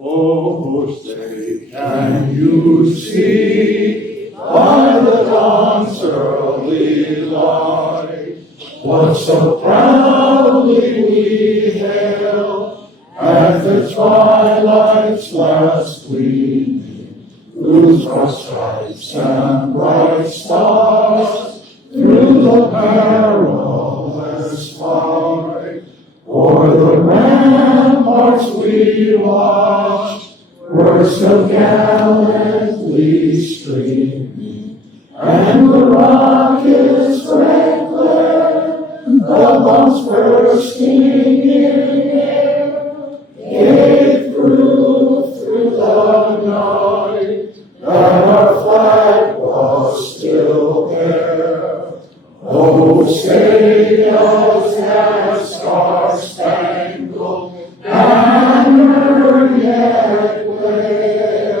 Oh, say, can you see by the dawn's early light what so proudly we hailed at the twilight's last gleaming, whose broad stripes and bright stars through the perilous fight, o'er the ramparts we watched, were so gallantly streaming, and the rockets' red glare, the bombs bursting in air, gave proof through the night that our flag was still there. Oh, say does that star-spangled banner yet wave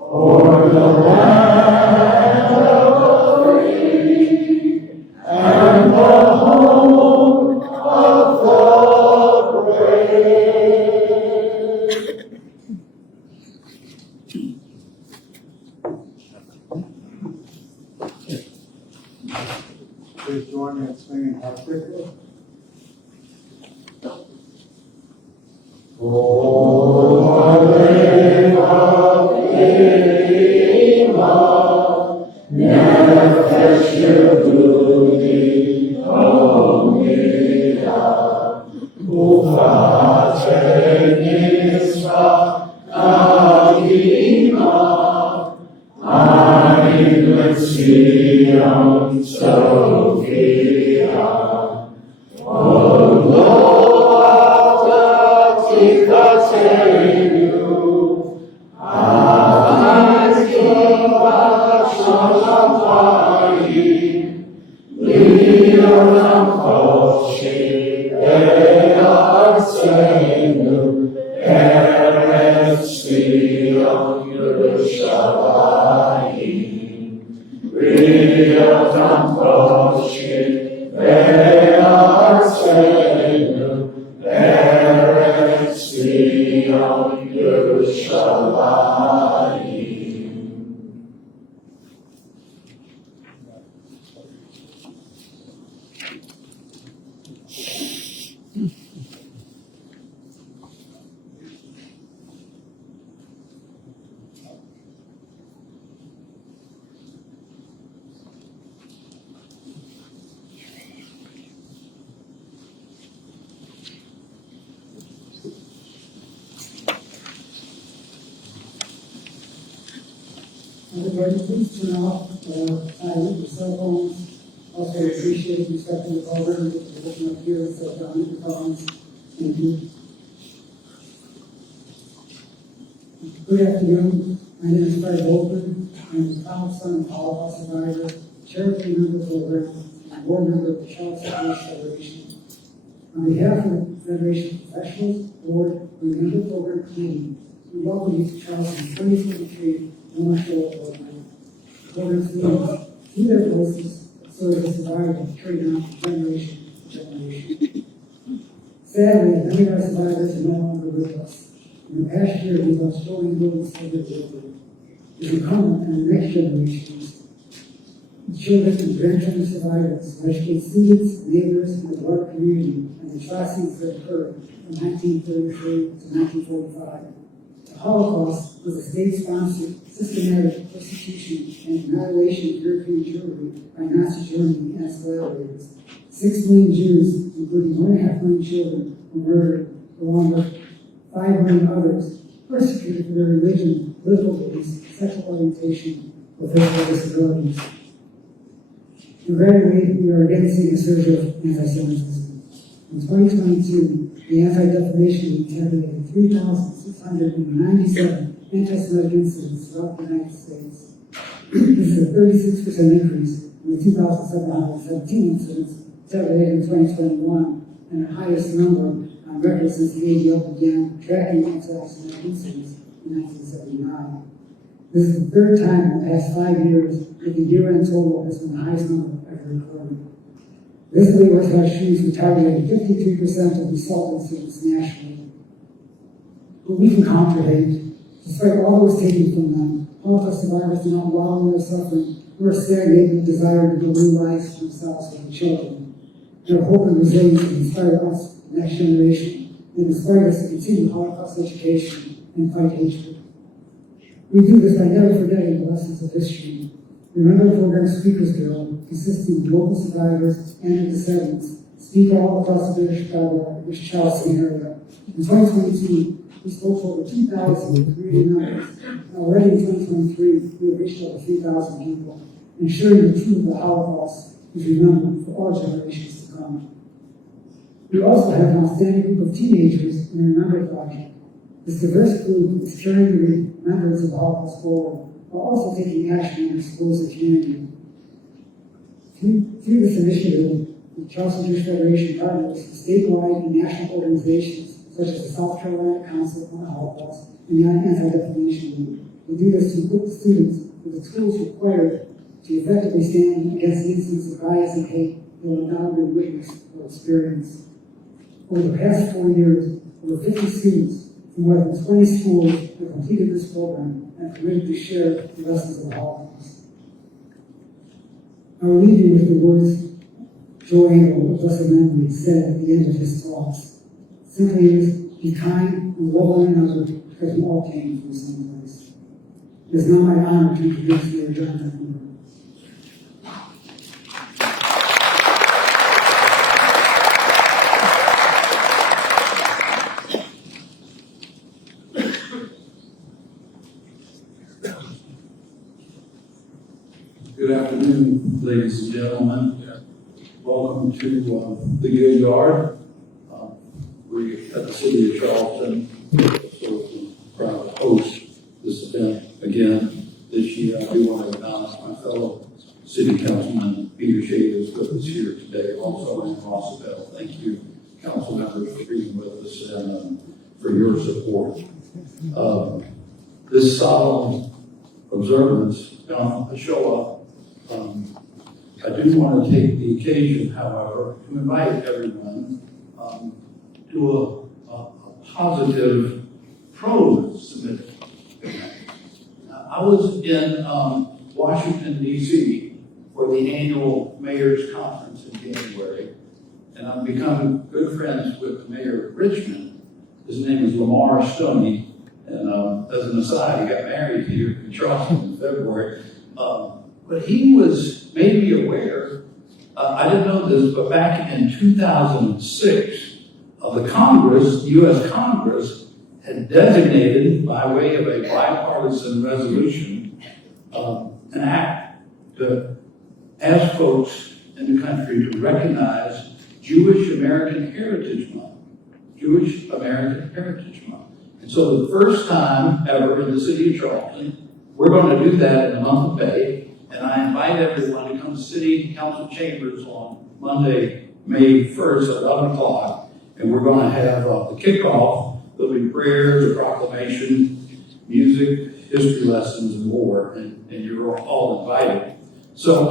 o'er the land of the free and the home of the brave? Please join me in singing How Quickly. Oh, never fetch your booty, Everybody, please turn off your cell phones. Also appreciate you stepping over and looking up here and set down your phones. Thank you. Good afternoon. My name is Fred Bolton. I'm the proud son of Holocaust survivor, charity member of the program, and board member of the Charleston Yom Federation. On behalf of the Federation professionals, board, and member program committee, we welcome you to Charleston's 2023 Yom Hashoah program. The program's leaders, through their voices, serve as survivors carried on from generation to generation. Sadly, many of our survivors are no longer with us. In the past year, we lost showing those of their delivery. It is incumbent on the next generations, the children and grandchildren survivors, to educate students, neighbors, and the broader community on the atrocities that occurred from 1933 to 1945. The Holocaust was a state-sponsored, systematic persecution and annihilation of European Jewry by Nazi Germany and its collaborators. 6 million Jews, including 1.5 million children, were murdered, along with 5 million others, persecuted for their religion, political beliefs, sexual orientation, or physical disabilities. Regrettably, we are again seeing a surge of anti-Semitism. In 2022, the Anti-Defamation League tabulated 3,697 anti-Semitic incidents throughout the United States. This is a 36% increase from the 2,717 incidents tabulated in 2021, and the highest number on record since the ADL began tracking anti-Semitic incidents in 1979. This is the third time in the past 5 years that the year-end total has been the highest number ever recorded. Visibly Orthodox Jews retaliated 53% of the assault incidents nationally. But we can counter hate. Despite all that was taken from them, Holocaust survivors do not wallow in their suffering, who are stagnated and desire to build new lives for themselves and their children. Their hope and resilience inspire us, the next generation, and inspire us to continue Holocaust education and fight hatred. We do this by never forgetting the lessons of history. Remember the program Speakers Bureau, consisting of local survivors and their descendants, speak all across the greater Chicago and Charleston area. In 2022, we spoke to over 2,000 community members, and already in 2023, we have reached over 3,000 people, ensuring the truth of the Holocaust is remembered for all generations to come. We also have an outstanding group of teenagers in the Remember Project. This diverse group is carrying the remembrance of the Holocaust forward, while also taking action in their schools and community. Through this initiative, the Charleston Jewish Federation partners with statewide and national organizations such as the South Carolina Council on the Holocaust and the Anti-Defamation League. We do this to equip the students with the tools required to effectively stand against incidents of bias and hate they will now be witness or experience. Over the past 4 years, over 50 students from more than 20 schools have completed this program and are committed to share the lessons of the Holocaust. I will leave you with the words Joe Engel of blessed memory said at the end of his talks. Simply is, be kind and love one another because we all came from the same place. It is now my honor to introduce the adjournment member. Good afternoon, ladies and gentlemen. Welcome to the Gaillard. We're at the city of Charleston, so we're proud to host this event again this year. I do want to acknowledge my fellow city councilman, Peter Shade, is with us here today, also in Roosevelt. Thank you, council members, for being with us and for your support. This solemn observance, Yom Hashoah, I do want to take the occasion, however, to invite everyone to a positive prose submitted. I was in Washington, D.C. for the annual Mayor's Conference in January, and I've become good friends with the mayor of Richmond. His name is Lamar Stoney, and as an aside, he got married here in Charleston in February. But he was maybe aware, I didn't know this, but back in 2006, the Congress, the U.S. Congress, had designated, by way of a bipartisan resolution, an act to ask folks in the country to recognize Jewish American Heritage Month. Jewish American Heritage Month. And so the first time ever in the city of Charleston, we're going to do that in the month of May. And I invite everyone to come to City Council Chambers on Monday, May 1st at 11 o'clock. And we're going to have the kickoff. There'll be prayers, a proclamation, music, history lessons, and more. And you're all invited. So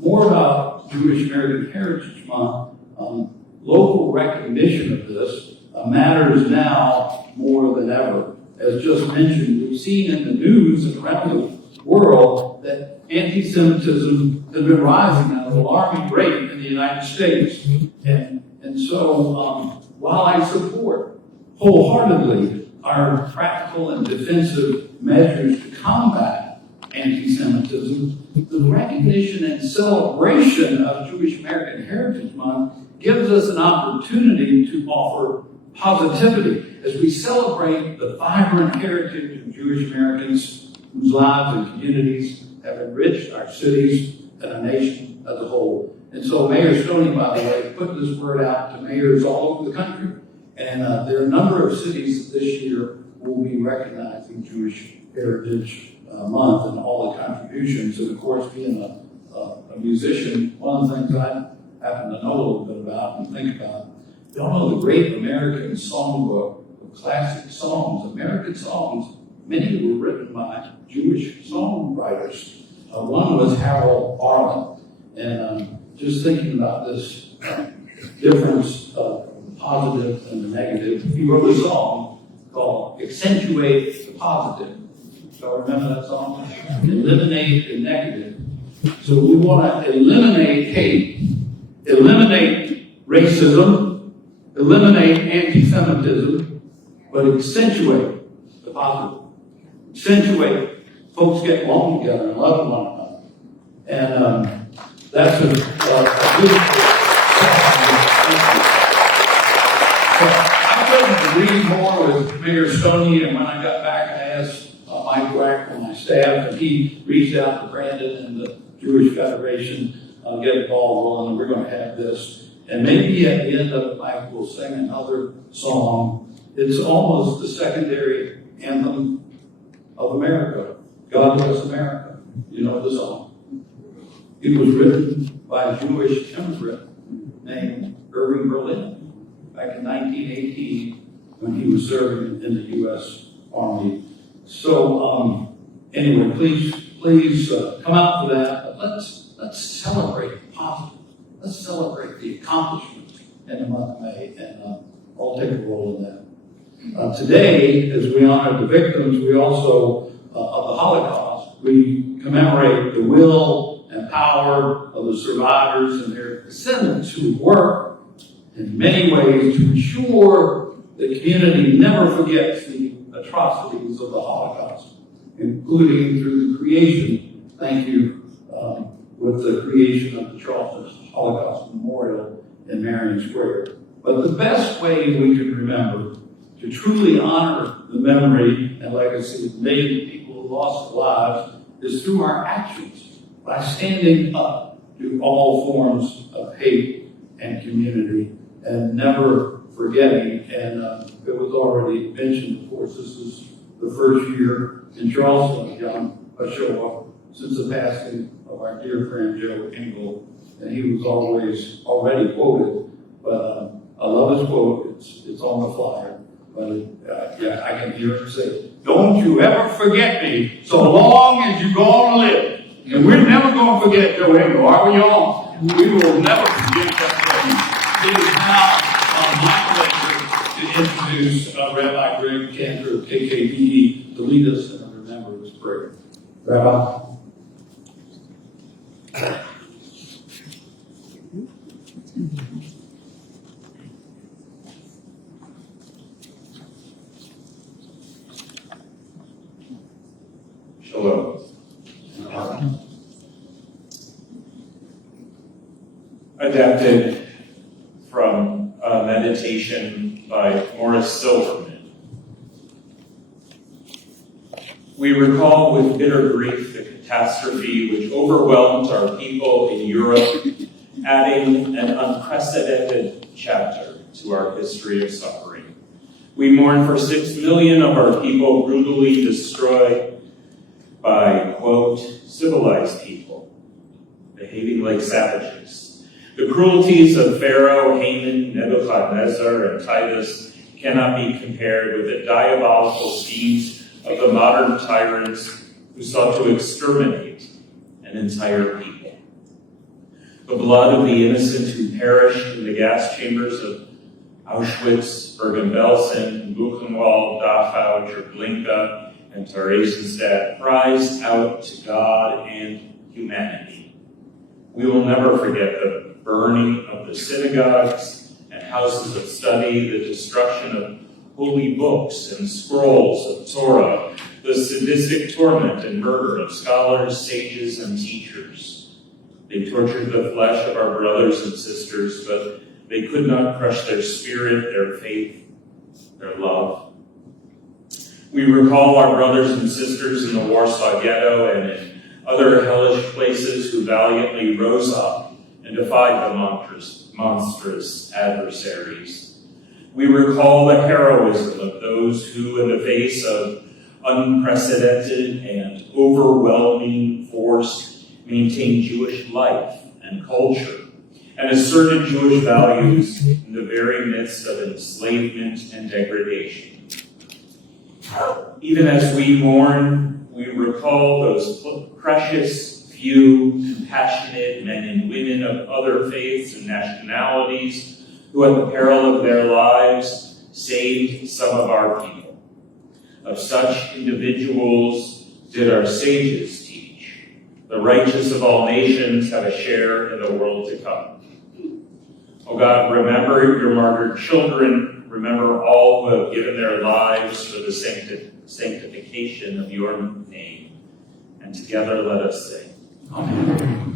more about Jewish American Heritage Month. Local recognition of this matters now more than ever. As just mentioned, we've seen in the news and around the world that anti-Semitism has been rising at an alarming rate in the United States. And so while I support wholeheartedly our practical and defensive measures to combat anti-Semitism, the recognition and celebration of Jewish American Heritage Month gives us an opportunity to offer positivity as we celebrate the vibrant heritage of Jewish Americans whose lives and communities have enriched our cities and our nation as a whole. And so Mayor Stoney, by the way, put this word out to mayors all over the country. And there are a number of cities this year will be recognizing Jewish Heritage Month and all the contributions. And of course, being a musician, one of the things I happen to know a little bit about and think about, you all know the great American songbook of classic songs, American songs. Many were written by Jewish songwriters. One was Harold Arlen. And just thinking about this difference of the positive and the negative, he wrote a song called Accentuate the Positive. So remember that song? Eliminate the negative So we want to eliminate hate, eliminate racism, eliminate anti-Semitism, but accentuate the positive. Accentuate folks get along together and love one another. And that's a beautiful. I couldn't agree more with Mayor Stoney, and when I got back, I asked Mike Wack and my staff, and he reached out to Brandon and the Jewish Federation, get the ball rolling, and we're going to have this. And maybe at the end of it, Mike will sing another song. It's almost the secondary anthem of America. God Bless America. You know the song. It was written by a Jewish immigrant named Irving Berlin back in 1918 when he was serving in the U.S. Army. So anyway, please come out for that. But let's celebrate the positive. Let's celebrate the accomplishments in the month of May, and I'll take a role in that. Today, as we honor the victims, we also of the Holocaust, we commemorate the will and power of the survivors and their descendants who work in many ways to ensure the community never forgets the atrocities of the Holocaust, including through the creation, thank you, with the creation of the Charleston Holocaust Memorial in Marion Square. But the best way we can remember to truly honor the memory and legacy of millions of people who lost their lives is through our actions, by standing up to all forms of hate and community and never forgetting. And it was already mentioned, of course, this is the first year in Charleston Yom Hashoah since the passing of our dear friend Joe Engel, and he was always already quoted, but I love his quote. It's on the flyer, but yeah, I can hear him say, "Don't you ever forget me, so long as you're going to live." And we're never going to forget Joe Engel, are we all? We will never forget that. It is now my pleasure to introduce Rabbi Greg Cantor of KKPE to lead us in a remembrance prayer. Rabbi. Shalom. Adapted from a meditation by Morris Silverman. We recall with bitter grief the catastrophe which overwhelmed our people in Europe, adding an unprecedented chapter to our history of suffering. We mourn for 6 million of our people brutally destroyed by, quote, civilized people, behaving like savages. The cruelties of Pharaoh, Haman, Nebuchadnezzar, and Titus cannot be compared with the diabolical schemes of the modern tyrants who sought to exterminate an entire people. The blood of the innocent who perished in the gas chambers of Auschwitz, Bergen-Belsen, Buchenwald, Dachau, Treblinka, and Theresienstadt cries out to God and humanity. We will never forget the burning of the synagogues and houses of study, the destruction of holy books and scrolls of Torah, the sadistic torment and murder of scholars, sages, and teachers. They tortured the flesh of our brothers and sisters, but they could not crush their spirit, their faith, their love. We recall our brothers and sisters in the Warsaw Ghetto and in other hellish places who valiantly rose up and defied the monstrous adversaries. We recall the heroism of those who, in the face of unprecedented and overwhelming force, maintained Jewish life and culture and asserted Jewish values in the very midst of enslavement and degradation. Even as we mourn, we recall those precious few compassionate men and women of other faiths and nationalities who, at the peril of their lives, saved some of our people. Of such individuals did our sages teach, the righteous of all nations have a share in the world to come. Oh God, remember your martyred children. Remember all who have given their lives for the sanctification of your name. And together let us sing. Amen.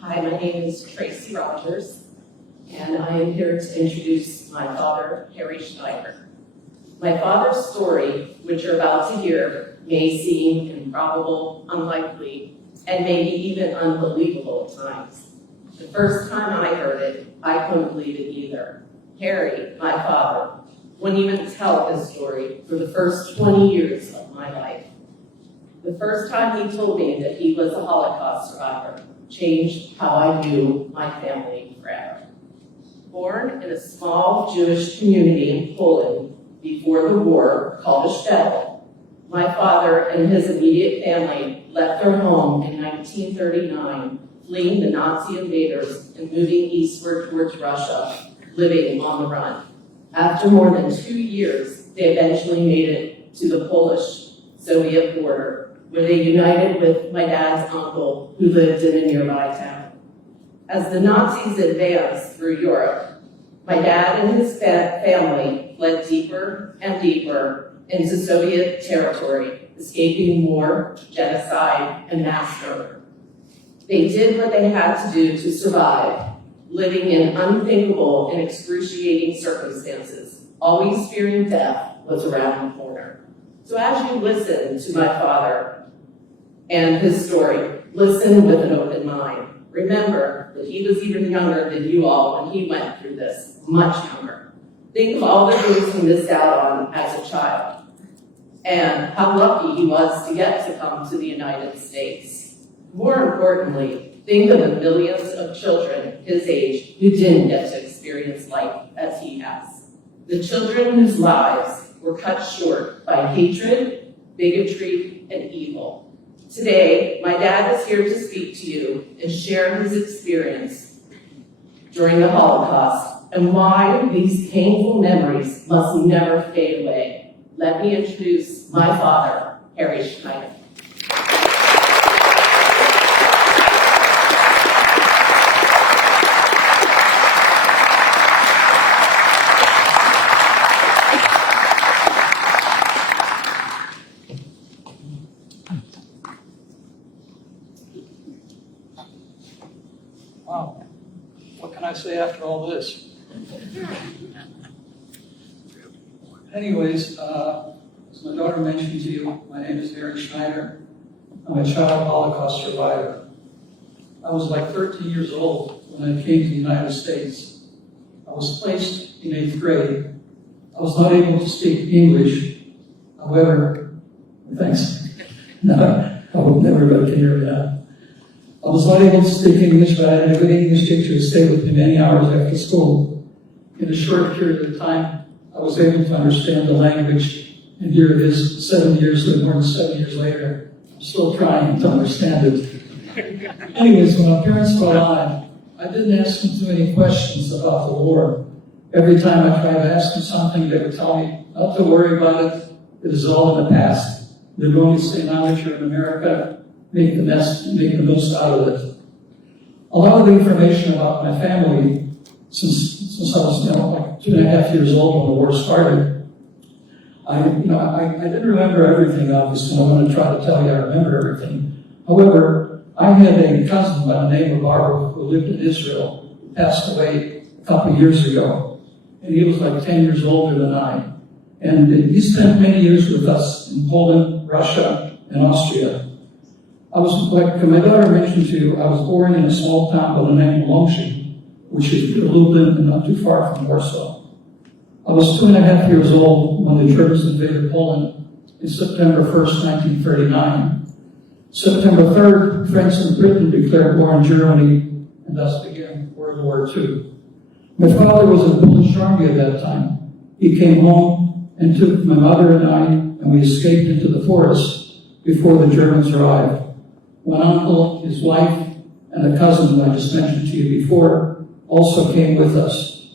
Hi, my name is Tracy Rogers, and I am here to introduce my father, Harry Schneider. My father's story, which you're about to hear, may seem improbable, unlikely, and maybe even unbelievable at times. The first time I heard it, I couldn't believe it either. Harry, my father, wouldn't even tell his story for the first 20 years of my life. The first time he told me that he was a Holocaust survivor changed how I knew my family forever. Born in a small Jewish community in Poland before the war called a shtetl, my father and his immediate family left their home in 1939, fleeing the Nazi invaders and moving eastward towards Russia, living on the run. After more than 2 years, they eventually made it to the Polish-Soviet border, where they united with my dad's uncle, who lived in a nearby town. As the Nazis advanced through Europe, my dad and his family fled deeper and deeper into Soviet territory, escaping war, genocide, and mass murder. They did what they had to do to survive, living in unthinkable and excruciating circumstances, always fearing death was around the corner. So as you listen to my father and his story, listen with an open mind. Remember that he was even younger than you all when he went through this, much younger. Think of all the things he missed out on as a child, and how lucky he was to get to come to the United States. More importantly, think of the millions of children his age who didn't get to experience life as he has. The children whose lives were cut short by hatred, bigotry, and evil. Today, my dad is here to speak to you and share his experience during the Holocaust and why these painful memories must never fade away. Let me introduce my father, Harry Schneider. Wow, what can I say after all this? Anyways, as my daughter mentioned to you, my name is Harry Schneider. I'm a child Holocaust survivor. I was like 13 years old when I came to the United States. I was placed in 8th grade. I was not able to speak English. However, thanks. No, I hope everybody can hear that. I was not able to speak English, but I had a good English teacher who stayed with me many hours after school. In a short period of time, I was able to understand the language, and here it is, 7 years, more than 7 years later, I'm still trying to understand it. Anyways, when my parents fell alive, I didn't ask them too many questions about the war. Every time I tried to ask them something, they would tell me not to worry about it, it is all in the past. They're going to say, now that you're in America, make the most out of it. A lot of the information about my family, since I was like 2.5 years old when the war started, I didn't remember everything, obviously. I'm going to try to tell you I remember everything. However, I had a cousin by the name of Barbara who lived in Israel, who passed away a couple of years ago, and he was like 10 years older than I. And he spent many years with us in Poland, Russia, and Austria. I was, like my daughter mentioned to you, I was born in a small town by the name of Lomshin, which is a little bit not too far from Warsaw. I was 2.5 years old when the Germans invaded Poland, in September 1st, 1939. September 3rd, France and Britain declared war on Germany, and thus began World War II. My father was in the Polish Army at that time. He came home and took my mother and I, and we escaped into the forest before the Germans arrived. My uncle, his wife, and a cousin that I just mentioned to you before also came with us.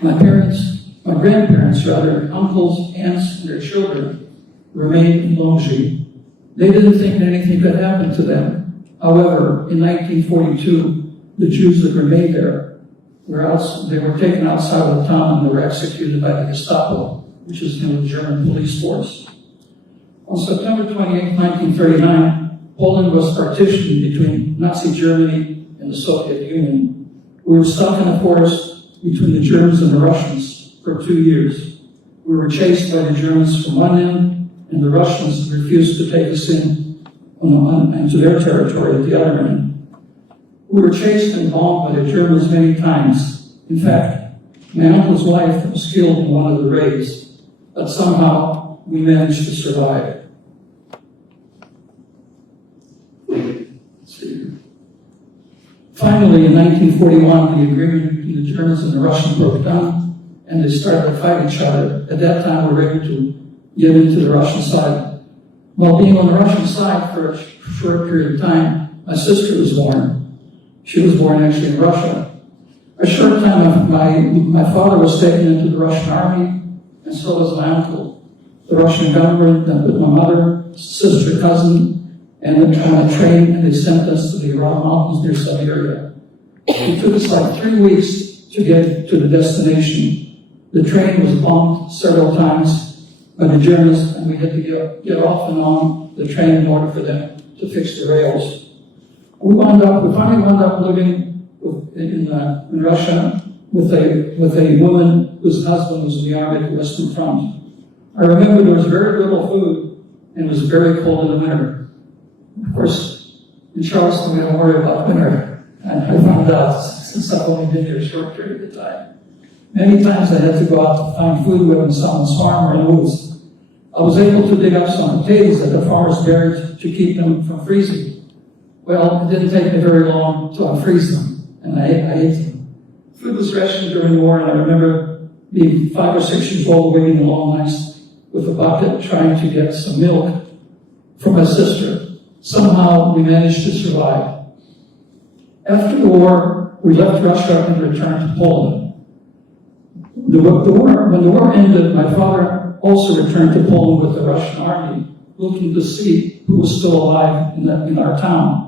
My grandparents, uncles, aunts, and their children remained in Longwy. They didn't think anything could happen to them. However, in 1942, the Jews that remained there they were taken outside of the town and they were executed by the Gestapo, which is the German police force. On September 28, 1939, Poland was partitioned between Nazi Germany and the Soviet Union. We were stuck in a forest between the Germans and the Russians for 2 years. We were chased by the Germans from one end, and the Russians refused to take us into their territory at the other end. We were chased and bombed by the Germans many times. In fact, my uncle's wife was killed in one of the raids, but somehow we managed to survive. Finally, in 1941, the agreement between the Germans and the Russians broke down, and they started to fight each other. At that time, we were able to get into the Russian side. While being on the Russian side for a short period of time, my sister was born. She was born actually in Russia. A short time after my father was taken into the Russian army, and so was my uncle. The Russian government then put my mother, sister, cousin, and on a train, and they sent us to the Ural Mountains near Siberia. It took us like 3 weeks to get to the destination. The train was bombed several times by the Germans, and we had to get off and on the train in order for them to fix the rails. We finally wound up living in Russia with a woman whose husband was in the army at the Western Front. I remember there was very little food, and it was very cold in the winter. Of course, in Charleston, we don't worry about winter. And I found out, since I've only been here a short period of time. Many times I had to go out to find food whether in someone's farm or in the woods. I was able to dig up some potatoes that the farmers buried to keep them from freezing. Well, it didn't take me very long to unfreeze them, and I ate them. Food was rationed during the war, and I remember being 5 or 6 years old, waiting the long nights with a bucket trying to get some milk for my sister. Somehow we managed to survive. After the war, we left Russia and returned to Poland. When the war ended, my father also returned to Poland with the Russian army, looking to see who was still alive in our town.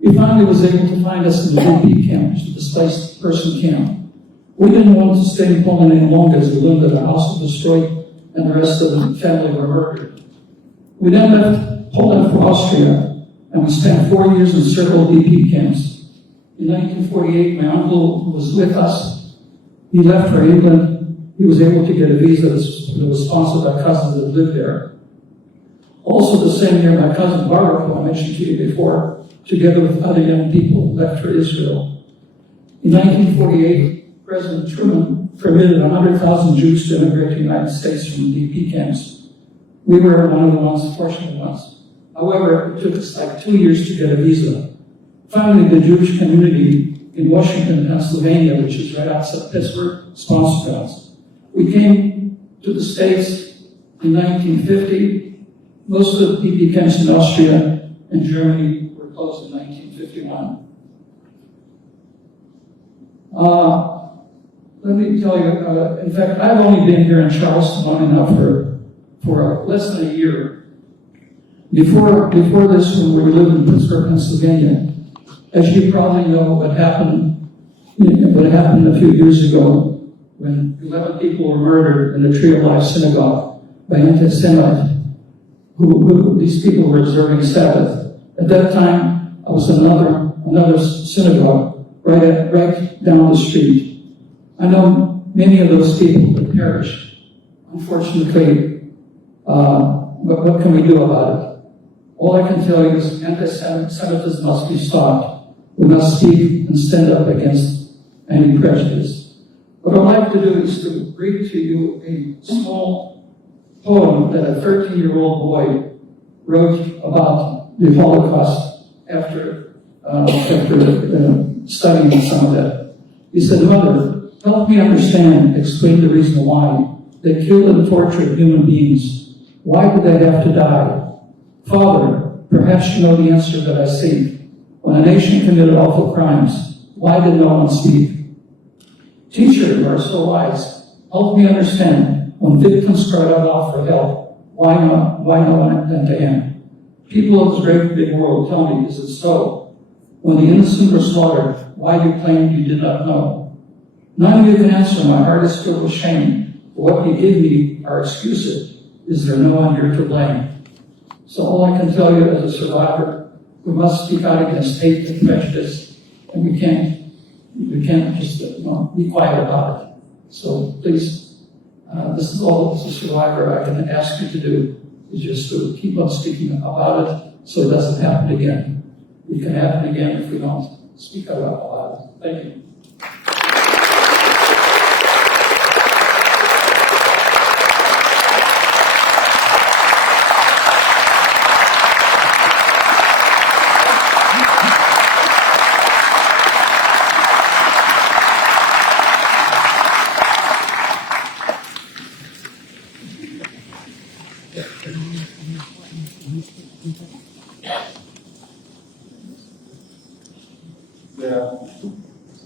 He finally was able to find us in the DP camp, which is the displaced person camp. We didn't want to stay in Poland any longer as we learned that our house was destroyed and the rest of the family were murdered. We then left Poland for Austria, and we spent 4 years in several DP camps. In 1948, my uncle was with us. He left for England. He was able to get a visa that was sponsored by cousins that lived there. Also the same year, my cousin Barbara, who I mentioned to you before, together with other young people, left for Israel. In 1948, President Truman permitted 100,000 Jews to immigrate to the United States from DP camps. We were one of the fortunate ones. However, it took us like 2 years to get a visa. Finally, the Jewish community in Washington, Pennsylvania, which is right outside Pittsburgh, sponsored us. We came to the States in 1950. Most of the DP camps in Austria and Germany were closed in 1951. Let me tell you, in fact, I've only been here in Charleston long enough for less than a year. Before this, when we were living in Pittsburgh, Pennsylvania, as you probably know, what happened a few years ago when 11 people were murdered in the Tree of Life synagogue by anti-Semites, who these people were observing Sabbath. At that time, I was in another synagogue right down the street. I know many of those people that perished. Unfortunately, what can we do about it? All I can tell you is anti-Semitism must be stopped. We must speak and stand up against any prejudice. What I'd like to do is to read to you a small poem that a 13-year-old boy wrote about the Holocaust after studying some of that. He said, "Mother, help me understand, explain the reason why they killed and tortured human beings. Why did they have to die? Father, perhaps you know the answer that I seek. When a nation committed awful crimes, why did no one speak? Teacher, you are so wise. Help me understand, when victims cried out for help, why no one lent a hand? People of this great big world, tell me, is it so? When the innocent were slaughtered, why do you claim you did not know? None of you can answer. My heart is filled with shame. For what you give me are excuses. Is there no one here to blame?" So all I can tell you as a survivor, we must speak out against hate and prejudice, and we can't just be quiet about it. So please, this is all as a survivor I can ask you to do, is just to keep on speaking about it so it doesn't happen again. It can happen again if we don't speak out about it. Thank you.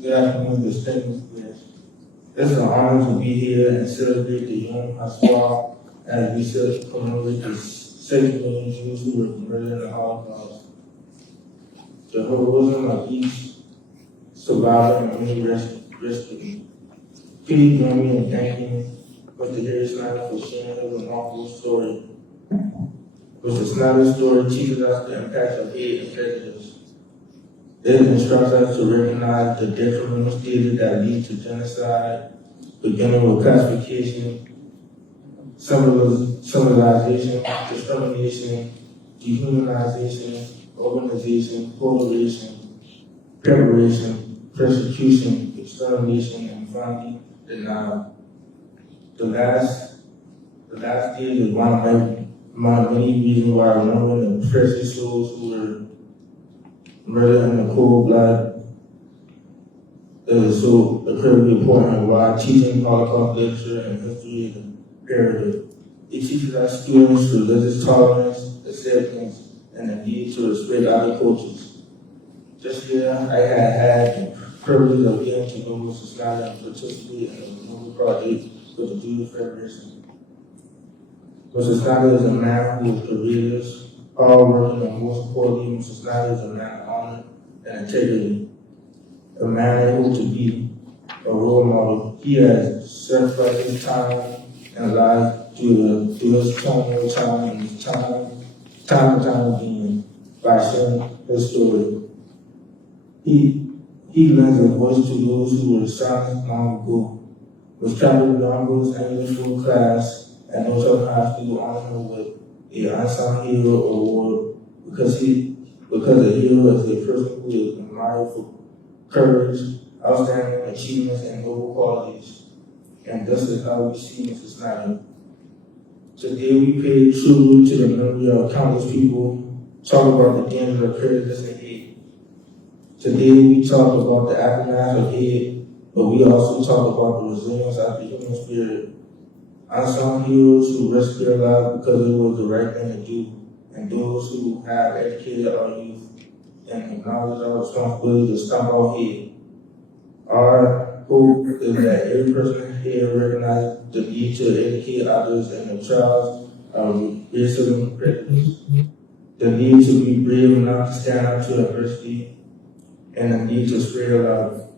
Good afternoon, distinguished guests. It's an honor to be here and celebrate the Yom Hashoah as we commemorate the 6 million Jews who were murdered in the Holocaust. The heroism of each survivor and many rescued. Please join me in thanking Mr. Harry Snyder for sharing his remarkable story. Mr. Snyder's story teaches us the impact of hate and prejudice. It instructs us to recognize the detrimental stages that lead to genocide, beginning with classification, symbolization, discrimination, dehumanization, organization, polarization, preparation, persecution, extermination, and finally, denial. The last stage is one of many reasons why remembering the precious souls who were murdered in the cold blood is so incredibly important, why teaching Holocaust literature and history is imperative. It teaches our students religious tolerance, acceptance, and the need to respect other cultures. This year, I had the privilege of getting to know Mr. Snyder and participate in a renewal project with the Jewish Federation. Mr. Snyder is a man who is courageous, hardworking, and most importantly, Mr. Snyder is a man of honor and integrity, a man able to be a role model. He has sacrificed his time and life through his turmoil time and time again by sharing his story. He lends a voice to those who were silent long ago. Was Charleston Yom Hashoah annual school class at Auditorium High School honored him with a unsung hero award because a hero is a person who is admired for courage, outstanding achievements, and noble qualities. And this is how we see Mr. Snyder. Today we pay tribute to the memory of countless people, talk about the danger of prejudice and hate. Today we talk about the aftermath of hate, but we also talk about the resilience of the human spirit. Unsung heroes who risked their lives because it was the right thing to do, and those who have educated our youth and acknowledge our responsibility to stop our hate. Our hope is that every person here recognizes the need to educate others in the trials of racism and prejudice, the need to be brave enough to stand up to adversity, and the need to spread love.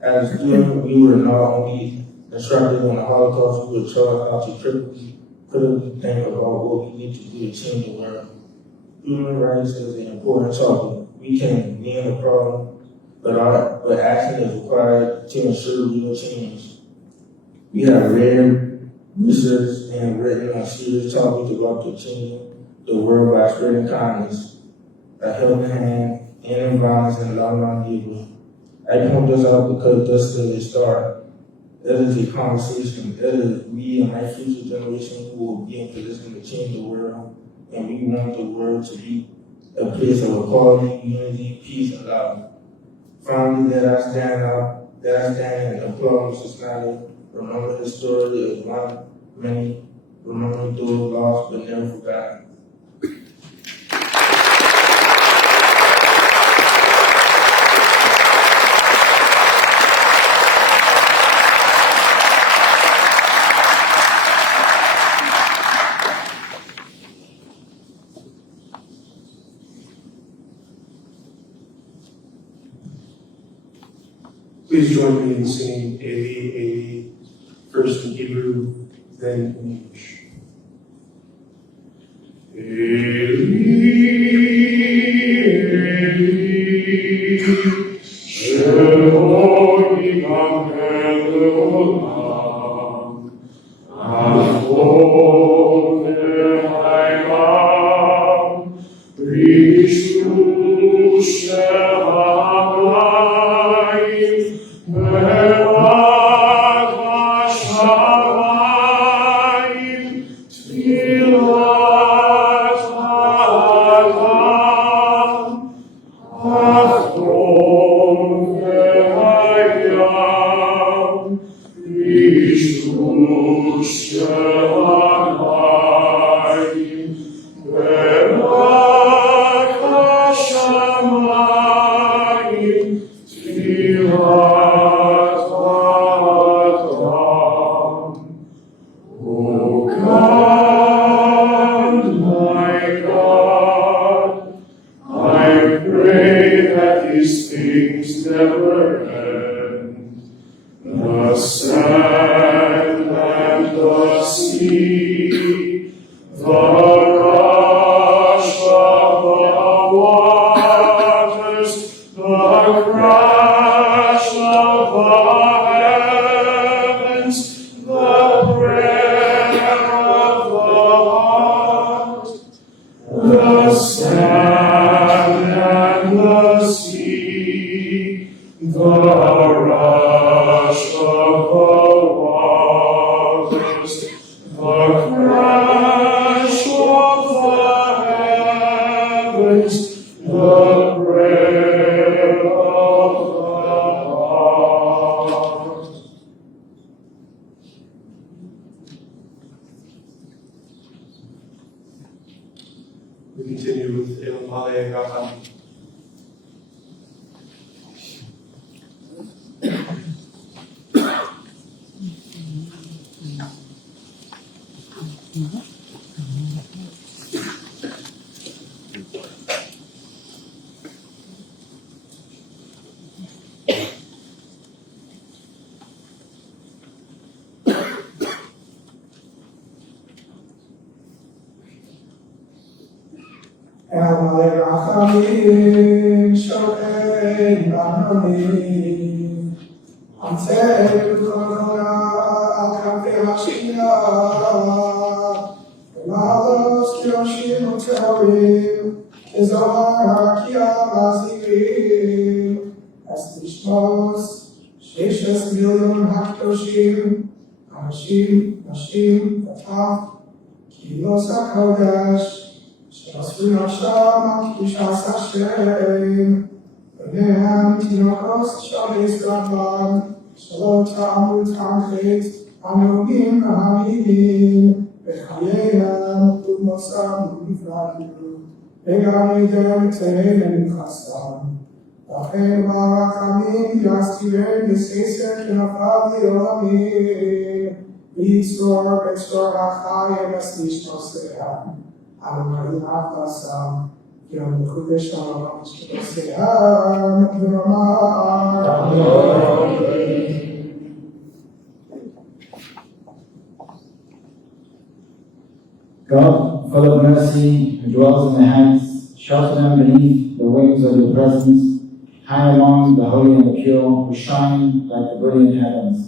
As a student, we were not only instructed on the Holocaust, we were taught how to critically think about what we need to do to change the world. Human rights is an important topic. We can name the problem, but action is required to ensure real change. We have read, researched, and written on serious topics about the changing the world by spreading kindness, a helping hand, ending violence, and loving our neighbor. I point this out because this is a start. That is a conversation. That is we and our future generation who will be in position to change the world. And we want the world to be a place of equality, unity, peace, and love. Finally, that I stand and applaud Mr. Snyder. Remember his story of one, many, remembering those lost but never forgotten. Please join me in singing Eli, Eli, first in Hebrew, then in English. Eli, Eli, Sheloh yigam leolam, Achon v'haylam, Rishu she'hamayim, We continue with El Malay Gacham. Rachamim Shorein Banonim Amsel Korona Al Kafei Hashina Malos Kyoshim Uterim Kezohar HaKiyam Azirim As Tishmos 6 million HaKdoshim Anashim, Nashim, Vataf Kilos HaKodesh Shasri Hashem, Kishas Hashem, Benehem, Tinokos, Shabbos Gadlan, Shalom Ta'amut Ha'achet, Anogim Ha'amim, Bechayeyem, Umosam, Nifradu, Begamidem, Tehem, Chasam, Lachem Barachamim, Yastirem, Yeseser, Kinafav, Leolamim, Yitzor, Betzor, Hachayem, Esnishnoseam, Amen. Afasam, Yom Kodesh Shalom, Shalom, God, full of mercy, who dwells in the heights, shelter them beneath the wings of your presence, high among the holy and the pure, who shine like the brilliant heavens.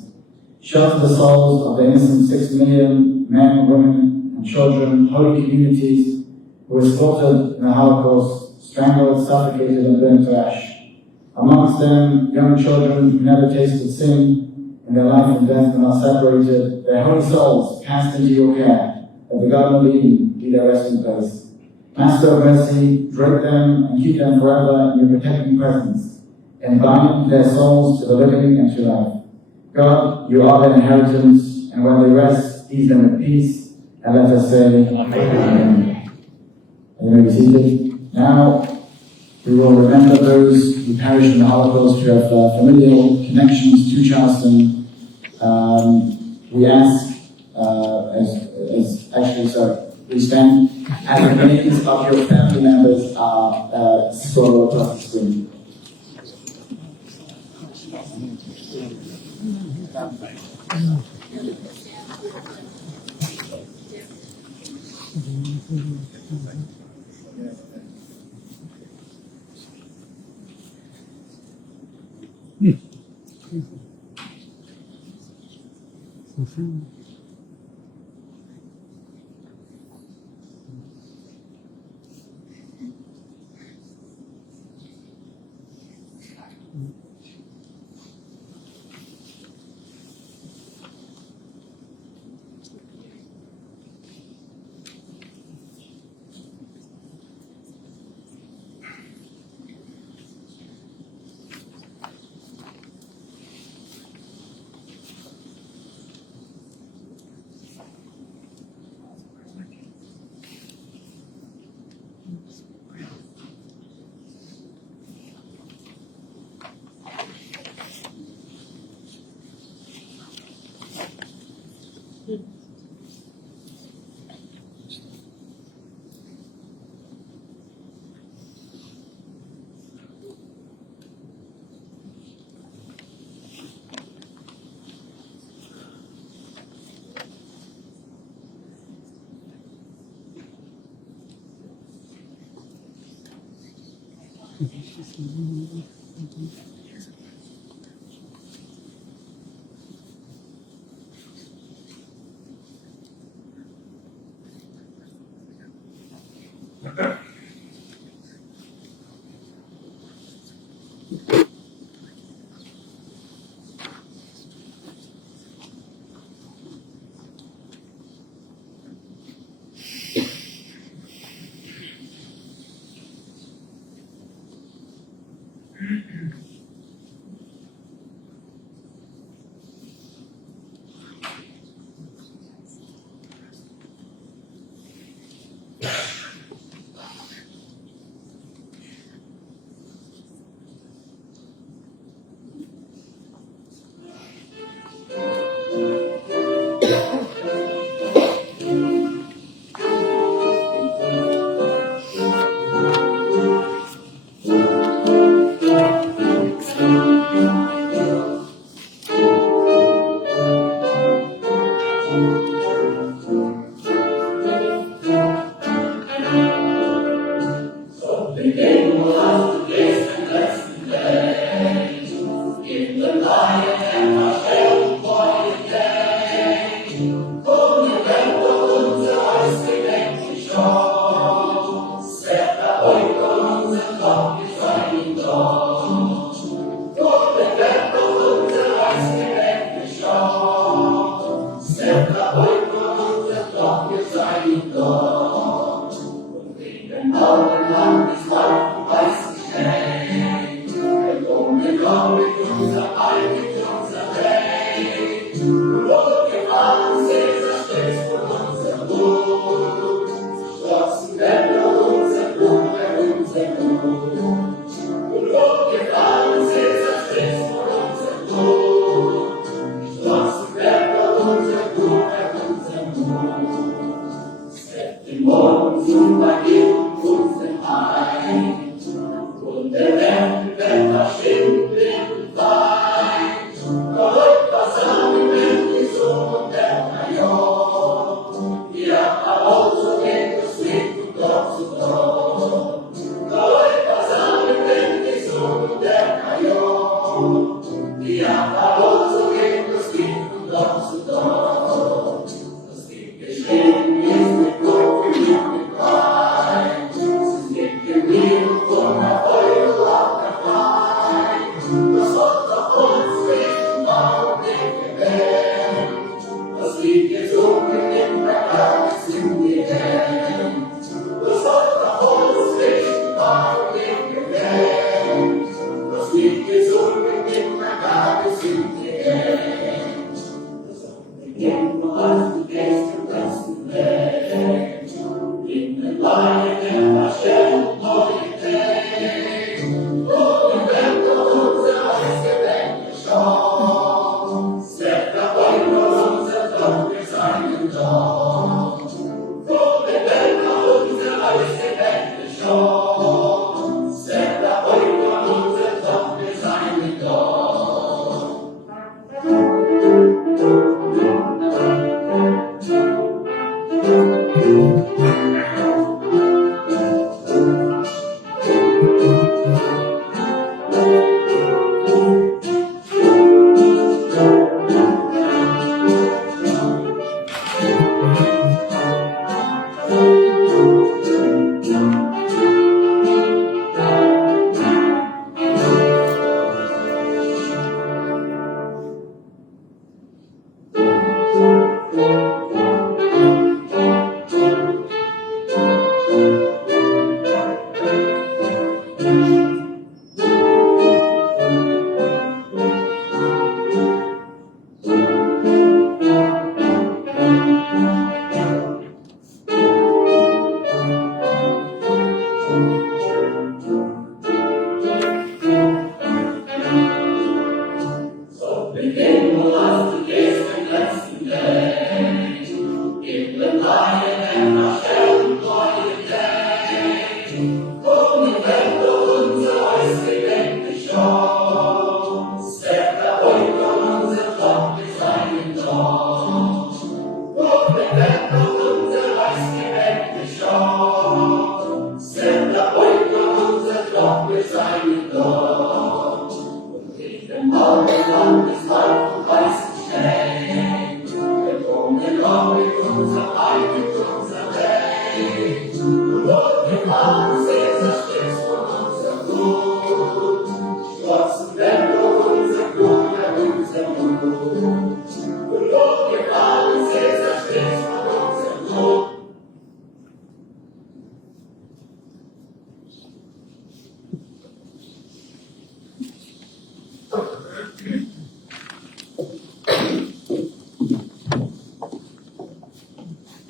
Shelter the souls of the innocent 6 million men, women, and children, holy communities, who were slaughtered in the Holocaust, strangled, suffocated, and burnt to ash. Amongst them, young children who never tasted sin, and their life and death are not separated, their holy souls cast into your care, that the Garden of Eden be their resting place. Master of mercy, drape them and keep them forever in your protecting presence, and bind their souls to the living and to life. God, you are their inheritance, and where they rest, ease them with peace, and let us say, Amen. You may be seated. Now, we will remember those who perished in the Holocaust who have familial connections to Charleston. We ask, we stand as the names of your family members are scrolled across the screen.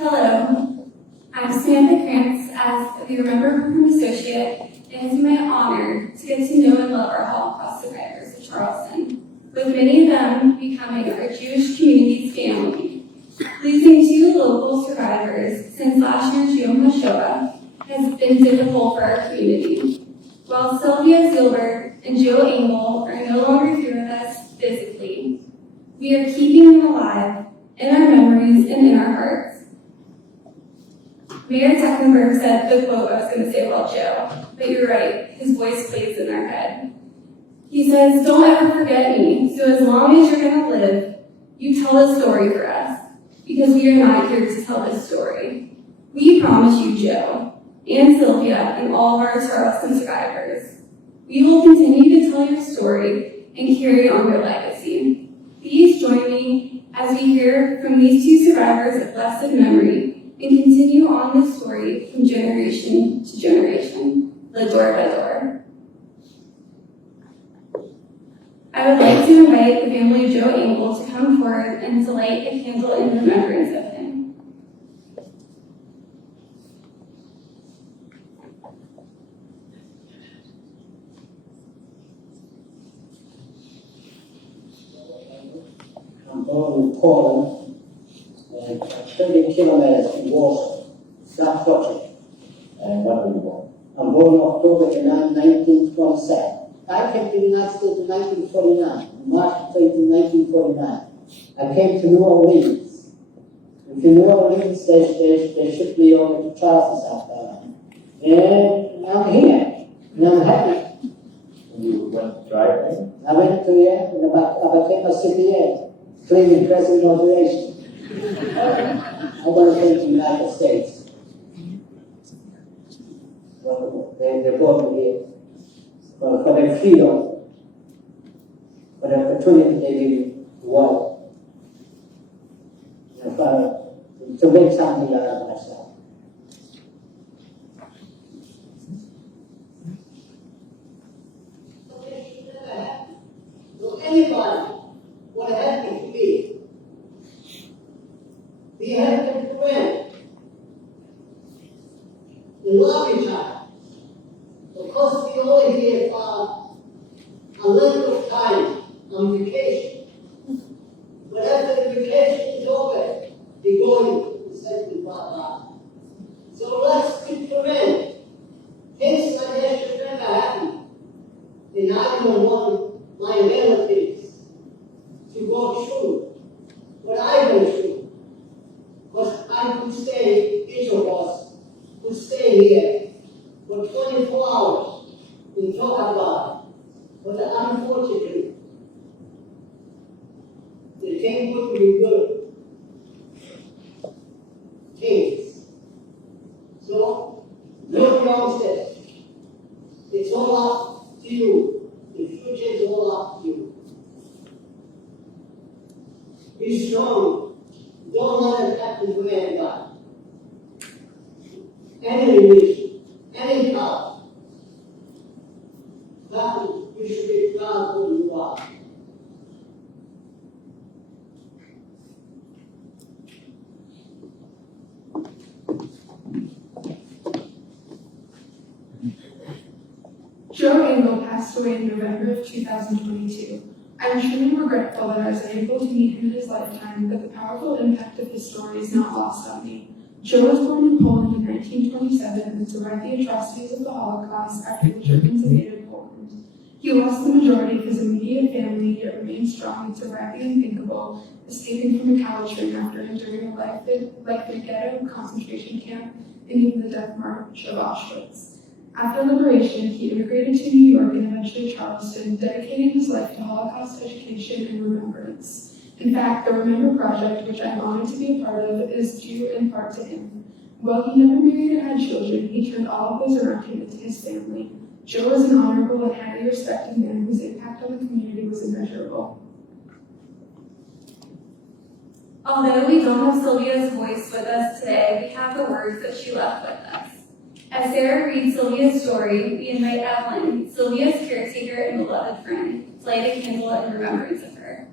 Hello, I'm Samantha Krantz. As the Remember Her Home Associate, it is my honor to get to know and love our Holocaust survivors of Charleston, with many of them becoming our Jewish community's family. Losing 2 local survivors since last year's Yom Hashoah has been difficult for our community. While Sylvia Gaillard and Joe Engel are no longer here with us physically, we are keeping them alive in our memories and in our hearts. Mayor Tecklenburg said the quote I was going to say about Joe, but you're right, his voice plays in our head. He says, "Don't ever forget me, so as long as you're going to live, you tell a story for us, because we are not here to tell this story. We promise you, Joe, and Sylvia, and all of our Charleston survivors, we will continue to tell your story and carry on your legacy. Please join me as we hear from these 2 survivors of blessed memory and continue on this story from generation to generation, Lador Vador." I would like to invite the family of Joe Engel to come forward and to light a candle in remembrance of him. I'm born in Poland, and 30 kilometers from Warsaw, South Portugal. And when were you born? I'm born October 9, 1927. I came to the United States in 1949, March 20, 1949. I came to New Orleans. And from New Orleans, they shipped me over to Charleston, South Carolina. And I'm here, and I'm happy. You went to drive there? I went to here, and I became a CPA, cleaning press inauguration. I want to thank the United States. They brought me here for their freedom, for the opportunity they gave me to work, and to make something out of myself. So anybody what happened to me, we have to prevent and love each other. Because we only here for a length of time on vacation. But after the vacation is over, we go to second part. So let's prevent things like that should never happen. And I don't want my relatives to go through what I went through. Because I could stay, each of us could stay here for 24 hours and talk about it. But unfortunately, the thing would be good. Things. So, no youngsters. It's all up to you. The future is all up to you. Be strong. Don't let it happen to anybody. Any religion, any power. That you should be proud of who you are. Joe Engel passed away in November of 2022. I am truly regretful that I was unable to meet him in his lifetime, but the powerful impact of his story is not lost on me. Joe was born in Poland in 1927 and survived the atrocities of the Holocaust after the Germans invaded Poland. He lost the majority of his immediate family, yet remained strong and survived the unthinkable, escaping from a cattle train after enduring a life like the ghetto concentration camp and even the death march of Auschwitz. After liberation, he immigrated to New York and eventually Charleston, dedicating his life to Holocaust education and remembrance. In fact, the Remember Project, which I'm honored to be a part of, is due in part to him. While he never married or had children, he turned all of those around him into his family. Joe is an honorable and highly respected man whose impact on the community was immeasurable. Although we don't have Sylvia's voice with us today, we have the words that she left with us. As Sarah reads Sylvia's story, we invite Evelyn, Sylvia's caretaker and beloved friend, to light a candle in remembrance of her.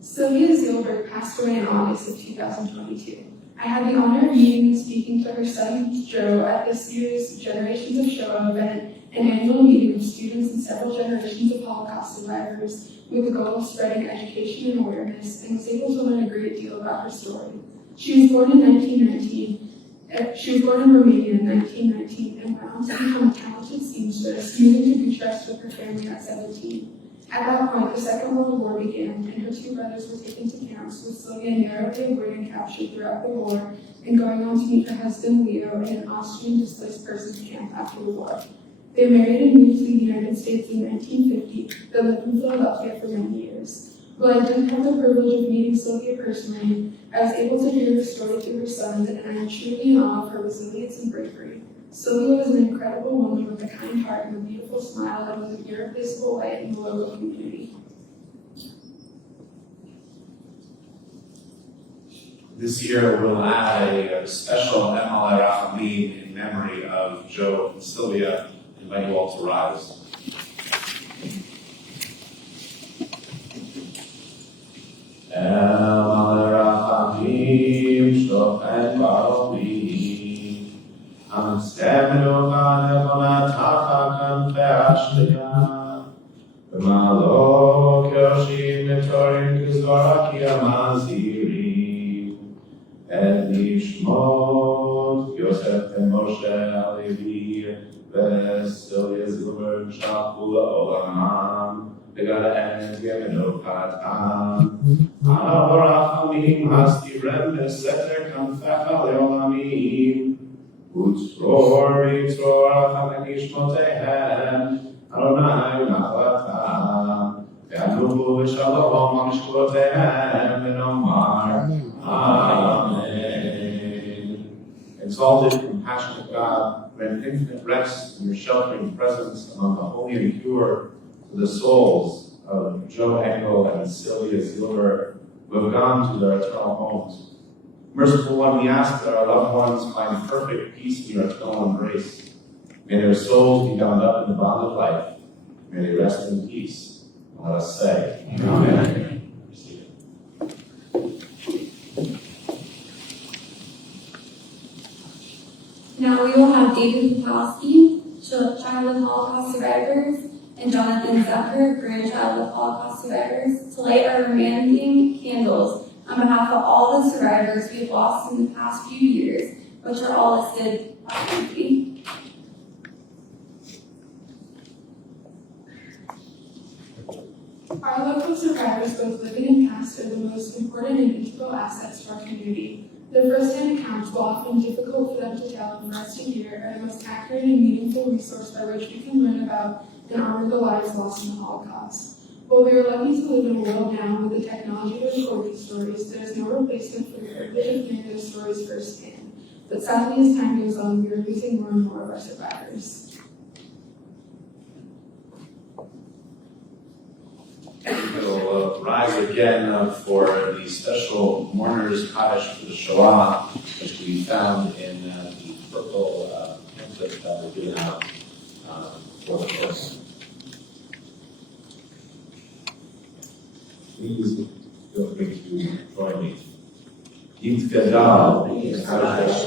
Sylvia Zielberg passed away in August of 2022. I had the honor of meeting and speaking to her son, Joe, at this year's Generations of Shoah event, an annual meeting of students and several generations of Holocaust survivors with the goal of spreading education and awareness, and was able to learn a great deal about her story. She was born in Romania in 1919 and went on to become a talented seamstress, moving to Bucharest with her family at 17. At that point, the Second World War began, and her two brothers were taken to camps, with Sylvia narrowly avoiding capture throughout the war and going on to meet her husband Leo in an Austrian displaced persons camp after the war. They married and moved to the United States in 1950, but lived in Philadelphia for many years. While I didn't have the privilege of meeting Sylvia personally, I was able to hear her story through her son, and I am truly in awe of her resilience and bravery. Sylvia was an incredible woman with a kind heart and a beautiful smile, and was an irreplaceable light in the local community. This year we'll add a special MLA Rachamim in memory of Joe and Sylvia. I invite you all to rise. MLA Rachamim Shochet Barobi Amstemenu Vanevonataka Kanfeashtika V'malo Kyoshim Netorim Kizvaraki Amaziri Et Nishmot Yosef and Moshe Alevi Sylvia Zielberg Shachula Olam Begala Et Yemenu Katam Anavorachamim Hasti Remes Seter Kanfecha Leolamim Utzror Yitzror Achamim Nishmotehem Adonai Nachlatam Ve'anuvu V'shalom Mishkotehem V'nomar Amen. Exalted, compassionate God, grant infinite rest in your sheltering presence among the holy and pure to the souls of Joe Engel and Sylvia Zielberg, who have gone to their eternal homes. Merciful One, we ask that our loved ones find perfect peace in your eternal embrace. May their souls be bound up in the bond of life. May they rest in peace. Let us say, Amen. Now we will have David Pawlowski, child of Holocaust survivors, and Jonathan Zucker, grandchild of Holocaust survivors, to light our remaining candles on behalf of all the survivors we have lost in the past few years, which are all listed prominently. Our local survivors, both living and past, are the most important and integral assets to our community. The first-hand accounts, while often difficult for them to tell and for us to hear, are the most accurate and meaningful resource by which we can learn about and honor the lives lost in the Holocaust. While we are lucky to live in a world now with the technology to record these stories, there is no replacement for the privilege of hearing those stories firsthand. But sadly, as time goes on, we are losing more and more of our survivors. We'll rise again for the special mourners cottage for the Shoah, which we found in the purple pamphlet that we're giving out for the course. Please feel free to join me. Yitgadal, Yitgadash,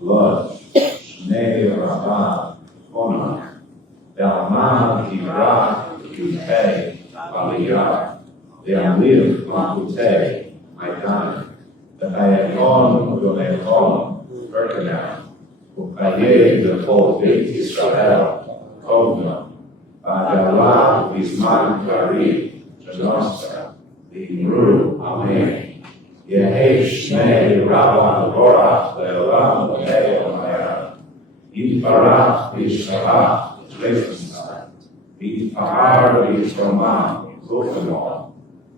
Lod, Shnei Rabban, Honor, Dalman, Kibrach, Yutei, Aliyah, Le'amlir, Makutei, Maidan, V'chayekon, V'gonekon, Birkenau, V'chayek, V'chol, Beit Yisrael, Kovna, V'adalah, V'zman, Karim, Janosta, V'imru, Amen. Yehesh Mei Rabban Borach Le'olam Le'olam Yitbarach V'Yisharach V'Yisrael Yitpahar V'Yisraman V'Yisrael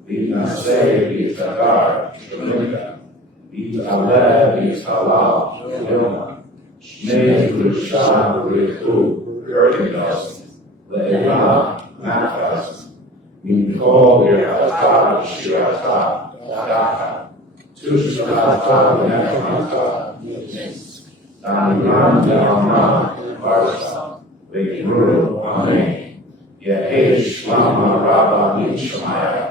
V'Yitnaseh V'Yitzagar V'Yitzagar V'Yit'aleh V'Yit'alal V'Yitzagar Shnei V'Yishar V'Yitzu V'Yitzagar Le'elah Nafas Yimkol V'Yitzagar V'Yitzagar V'Yitzagar Tushkata V'Yitzagar Damian V'Yitzagar Varsa V'Yitzagar Amen Yehesh Lama Rabba Yishmaya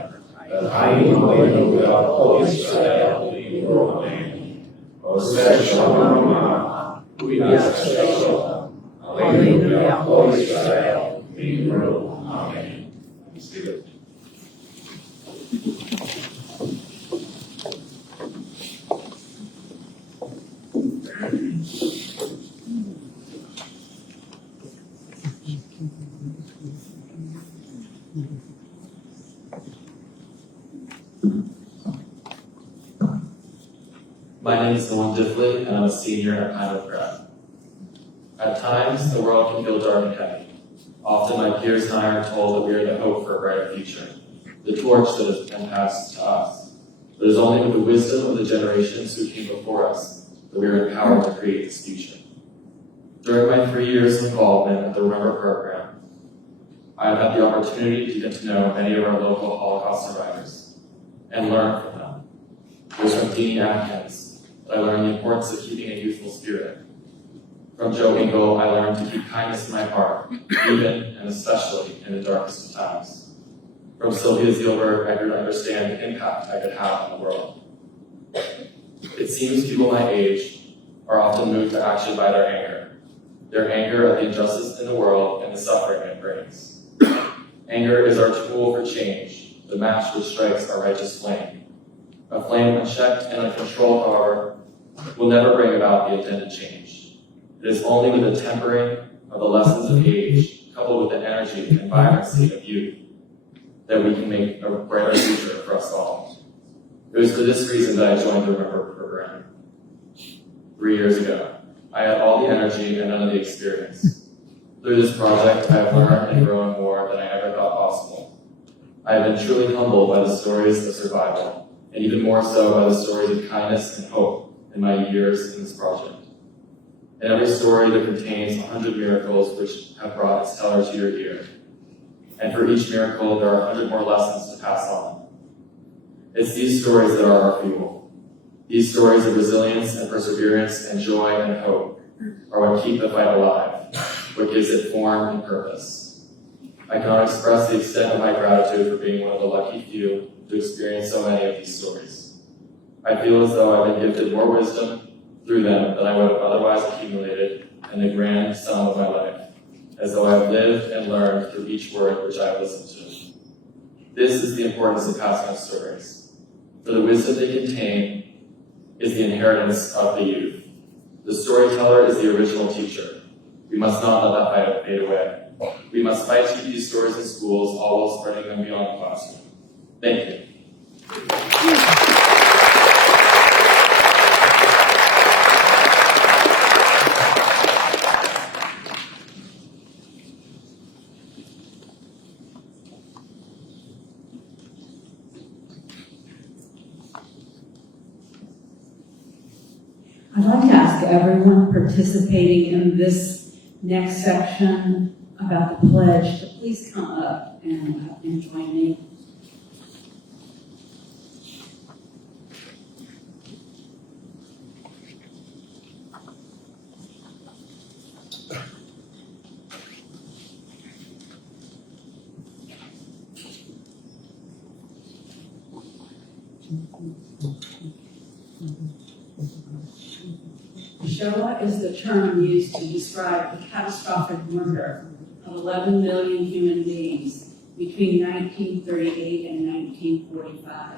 V'Chaim Aleinu V'Al Yisrael V'Yitzagar Amen Oseh Shalom V'Yisrael Shalom Aleinu V'Al Yisrael V'Yitzagar Amen. See you. My name is Nolan Diffley, and I'm a senior at Highland Grad. At times, the world can feel dark and heavy. Often, my peers and I are told that we are the hope for a brighter future, the torch that has been passed to us. But it is only with the wisdom of the generations who came before us that we are empowered to create this future. During my 3 years of involvement at the Remember program, I have had the opportunity to get to know many of our local Holocaust survivors and learn from them. It was from Deanie Atkins that I learned the importance of keeping a youthful spirit. From Joe Engel, I learned to keep kindness in my heart, even and especially in the darkest of times. From Sylvia Zielberg, I grew to understand the impact I could have on the world. It seems people my age are often moved to action by their anger at the injustice in the world and the suffering it brings. Anger is our tool for change, the match which strikes our righteous flame. A flame unchecked and uncontrolled, however, will never bring about the intended change. It is only with the tempering of the lessons of age, coupled with the energy and vibrancy of youth, that we can make a brighter future for us all. It was for this reason that I joined the Remember program. 3 years ago, I had all the energy and none of the experience. Through this project, I have learned and grown more than I ever thought possible. I have been truly humbled by the stories of survival, and even more so by the stories of kindness and hope in my years in this project. In every story, there contains 100 miracles which have brought its teller to your ear. And for each miracle, there are 100 more lessons to pass on. It's these stories that are our fuel. These stories of resilience and perseverance and joy and hope are what keep the fight alive, what gives it form and purpose. I cannot express the extent of my gratitude for being one of the lucky few to experience so many of these stories. I feel as though I've been gifted more wisdom through them than I would have otherwise accumulated in the grand sum of my life, as though I have lived and learned through each word which I have listened to. This is the importance of passing on stories. For the wisdom they contain is the inheritance of the youth. The storyteller is the original teacher. We must not let that fight fade away. We must fight to keep these stories in schools, all while spreading them beyond the classroom. Thank you. I'd like to ask everyone participating in this next section about the pledge to please come up and join me. Shoah is the term used to describe the catastrophic murder of 11 million human beings between 1938 and 1945.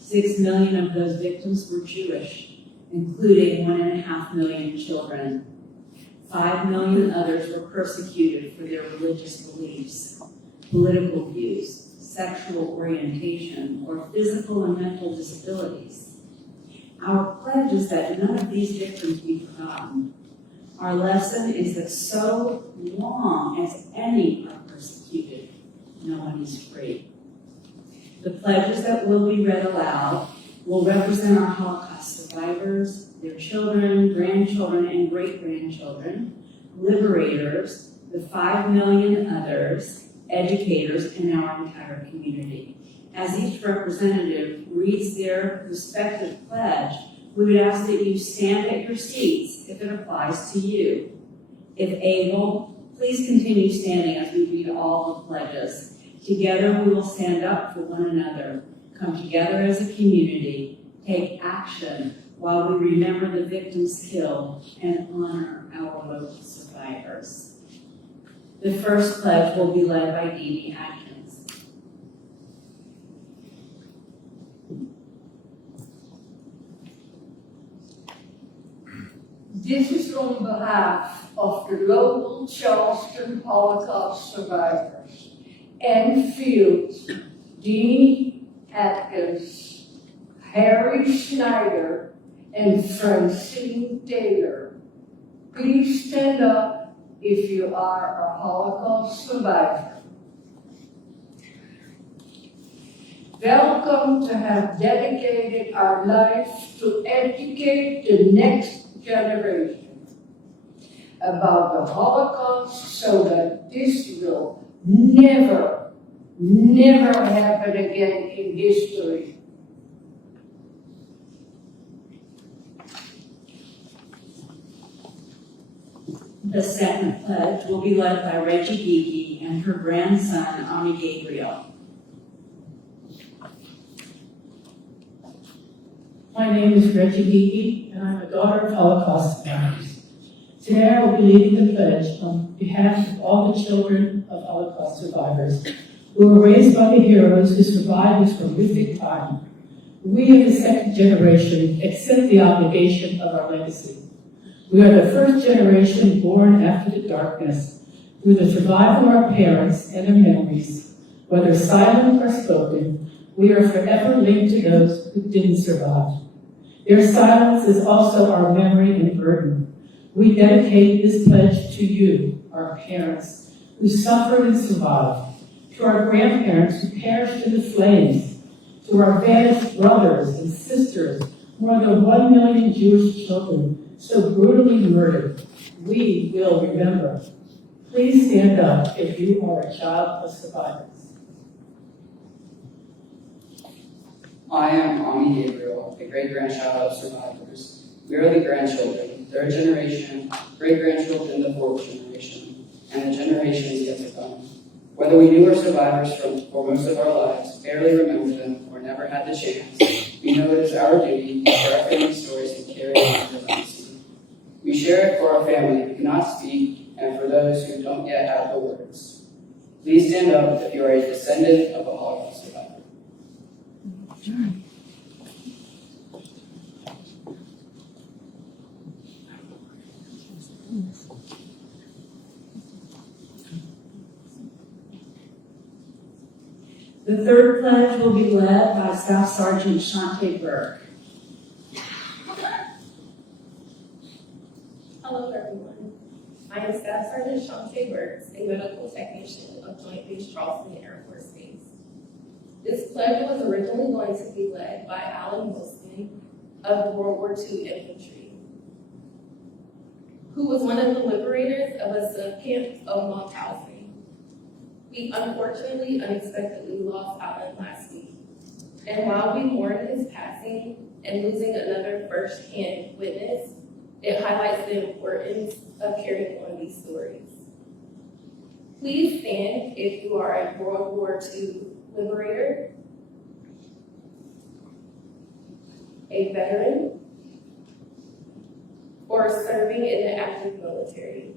6 million of those victims were Jewish, including 1.5 million children. 5 million others were persecuted for their religious beliefs, political views, sexual orientation, or physical and mental disabilities. Our pledge is that none of these victims be forgotten. Our lesson is that so long as any are persecuted, no one is free. The pledges that will be read aloud will represent our Holocaust survivors, their children, grandchildren, and great-grandchildren, liberators, the 5 million others, educators, and our entire community. As each representative reads their respective pledge, we would ask that you stand at your seats if it applies to you. If able, please continue standing as we read all the pledges. Together we will stand up for one another, come together as a community, take action while we remember the victims killed and honor our local survivors. The first pledge will be led by Dee Dee Atkins. This is on behalf of the local Charleston Holocaust survivors, Ann Fields, Dee Atkins, Harry Schneider, and Francine Taylor. Please stand up if you are a Holocaust survivor. Welcome to have dedicated our life to educate the next generation about the Holocaust so that this will never happen again in history. The second pledge will be led by Reggie Geeky and her grandson, Ami Gabriel. My name is Reggie Geeky, and I'm a daughter of Holocaust survivors. Today I will be leading the pledge on behalf of all the children of Holocaust survivors who were raised by the heroes who survived this horrific time. We of the second generation accept the obligation of our legacy. We are the first generation born after the darkness. Through the survival of our parents and their memories, whether silent or spoken, we are forever linked to those who didn't survive. Their silence is also our memory and burden. We dedicate this pledge to you, our parents, who suffered and survived, to our grandparents who perished in the flames, to our vanished brothers and sisters, more than 1 million Jewish children so brutally murdered. We will remember. Please stand up if you are a child of survivors. I am Ami Gabriel, a great-grandchild of survivors. We are the grandchildren, third generation, great-grandchildren, the fourth generation, and the generations yet to come. Whether we knew our survivors for most of our lives, barely remember them, or never had the chance, we know it is our duty to share our family stories and carry on their legacy. We share it for our family who cannot speak, and for those who don't yet have the words. Please stand up if you are a descendant of a Holocaust survivor. The third pledge will be led by Staff Sergeant Shante Burke. Hello, everyone. I am Staff Sergeant Shante Burke, a medical technician of Joint Base Charleston Air Force Base. This pledge was originally going to be led by Alan Wilson of World War II Infantry, who was one of the liberators of a subcamp of Mauthausen. We unfortunately unexpectedly lost Alan last week. And while we mourn his passing and losing another first-hand witness, it highlights the importance of carrying on these stories. Please stand if you are a World War II liberator, a veteran, or serving in the active military.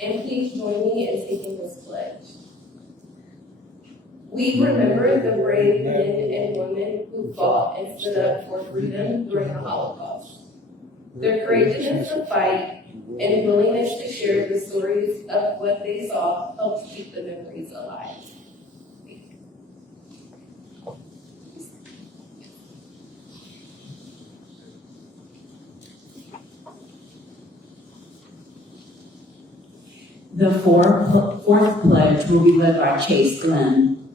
And please join me in taking this pledge. We remember the brave men and women who fought and stood up for freedom during the Holocaust. Their courageousness to fight and willingness to share the stories of what they saw helped keep the memories alive. The fourth pledge will be led by Chase Glenn.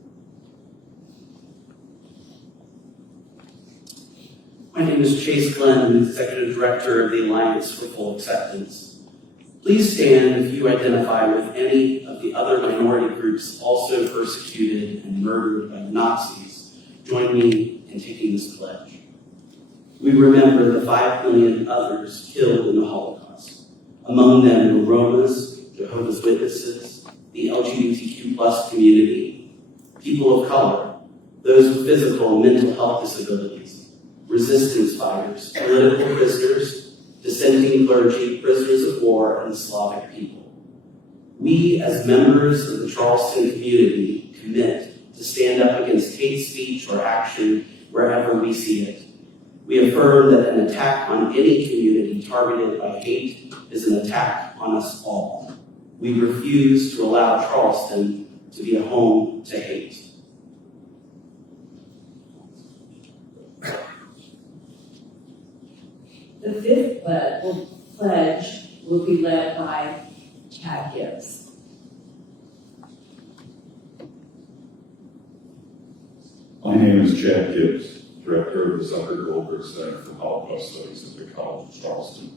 My name is Chase Glenn. I'm the Executive Director of the Alliance for Full Acceptance. Please stand if you identify with any of the other minority groups also persecuted and murdered by the Nazis. Join me in taking this pledge. We remember the 5 million others killed in the Holocaust. Among them were Romas, Jehovah's Witnesses, the LGBTQ+ community, people of color, those with physical and mental health disabilities, resistance fighters, political prisoners, dissenting clergy, prisoners of war, and Slavic people. We, as members of the Charleston community, commit to stand up against hate speech or action wherever we see it. We affirm that an attack on any community targeted by hate is an attack on us all. We refuse to allow Charleston to be a home to hate. The fifth pledge will be led by Chad Gibbs. My name is Chad Gibbs, Director of the Zucker Goldberg Center for Holocaust Studies at the College of Charleston.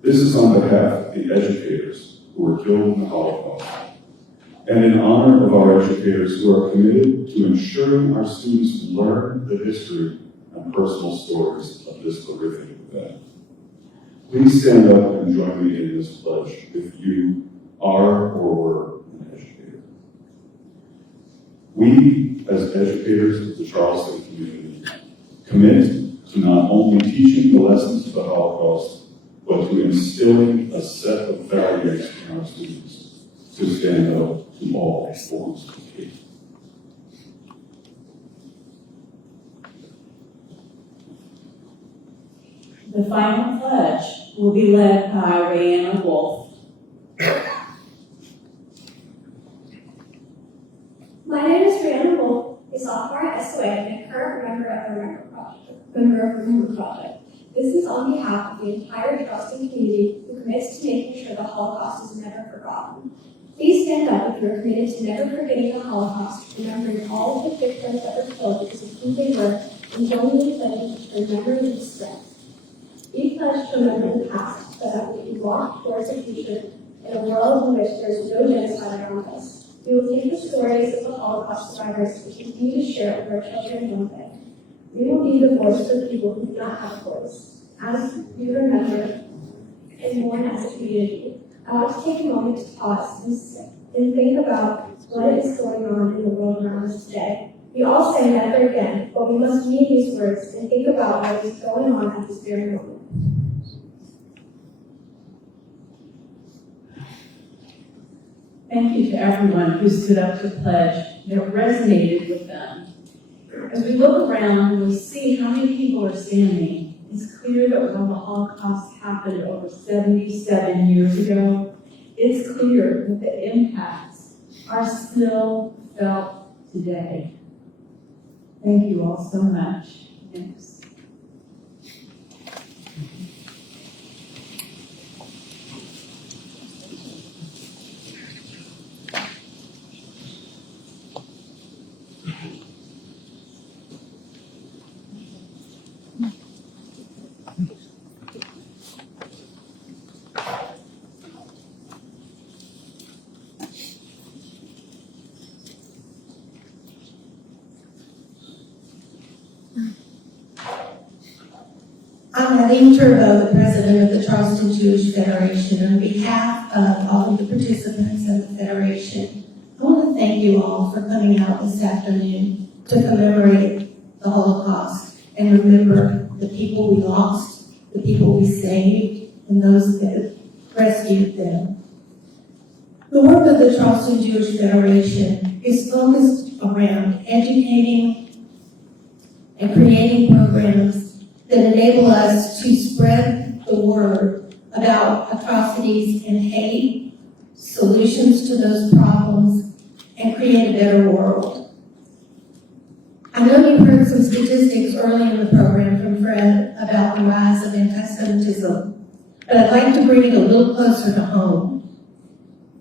This is on behalf of the educators who were killed in the Holocaust, and in honor of our educators who are committed to ensuring our students learn the history and personal stories of this horrific event. Please stand up and join me in this pledge if you are or were an educator. We, as educators of the Charleston community, commit to not only teaching the lessons of the Holocaust, but to instilling a set of values in our students to stand up to all forms of hate. The final pledge will be led by Rayanna Wolf. My name is Brianna Wolf, a sophomore at SOA and a current member of the Remember Project. This is on behalf of the entire Charleston community who commits to making sure the Holocaust is never forgotten. Please stand up if you are committed to never forgetting the Holocaust, remembering all of the victims that were killed because of who they were, and join me in pledging to remember and respect. We pledge to remember the past so that we can walk towards the future in a world in which there is no genocide around us. We will take the stories of the Holocaust survivors and continue to share it with our children one day. We will be the voice for people who do not have a voice. As we remember and mourn as a community, I want to take a moment to pause and think about what is going on in the world around us today. We all say never again, but we must mean these words and think about what is going on at this very moment. Thank you to everyone who stood up to pledge. It resonated with them. As we look around and we see how many people are standing, it's clear that while the Holocaust happened over 77 years ago, it's clear that the impacts are still felt today. Thank you all so much. Thanks. I'm Aline Turbo, the president of the Charleston Jewish Federation. On behalf of all of the participants of the Federation, I want to thank you all for coming out this afternoon to commemorate the Holocaust and remember the people we lost, the people we saved, and those that rescued them. The work of the Charleston Jewish Federation is focused around educating and creating programs that enable us to spread the word about atrocities and hate, solutions to those problems, and create a better world. I know you heard some statistics early in the program from Fred about the rise of anti-Semitism, but I'd like to bring it a little closer to home.